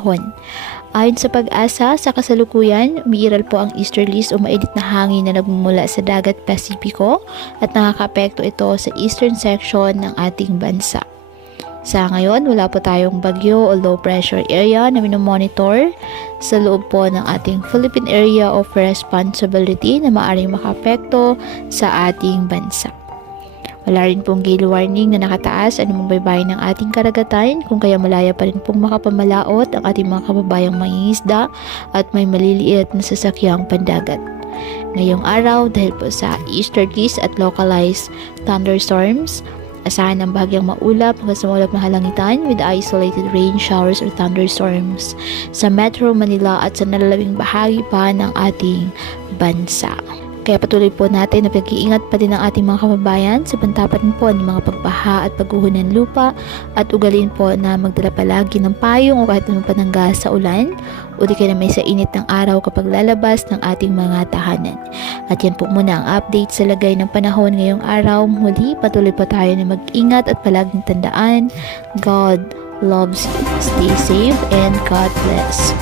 panahon. Ayon sa Pag-asa, sa kasalukuyan, umiiral po ang easterlies o mainit na hangin na nagmumula sa dagat Pasipiko at nakakaapekto ito sa eastern section ng ating bansa. Sa ngayon, wala po tayong bagyo o low pressure area na minomonitor sa loob po ng ating Philippine Area of Responsibility na maaaring makaapekto sa ating bansa. Wala rin pong gale warning na nakataas anumang baybayin ng ating karagatan, kung kaya malaya pa rin pong makapamalaot ang ating mga kababayang mangingisda at may maliliit na sasakyang pandagat. Ngayong araw, dahil po sa easterlies at localized thunderstorms, asahan ng bahagyang maulap hanggang sa maulap na halangitan with isolated rain showers or thunderstorms sa Metro Manila at sa nalalabing bahagi pa ng ating bansa. Kaya patuloy po natin na pag-iingat pa din ang ating mga kababayan sa pantapat po ng mga pagbaha at pagguho ng lupa at ugalin po na magdala palagi ng payong o kahit anong panangga sa ulan o di kaya na may sa init ng araw kapag lalabas ng ating mga tahanan. At yan po muna ang update sa lagay ng panahon ngayong araw. Muli, patuloy po tayo na mag-ingat at palaging tandaan, God loves you. Stay safe and God bless.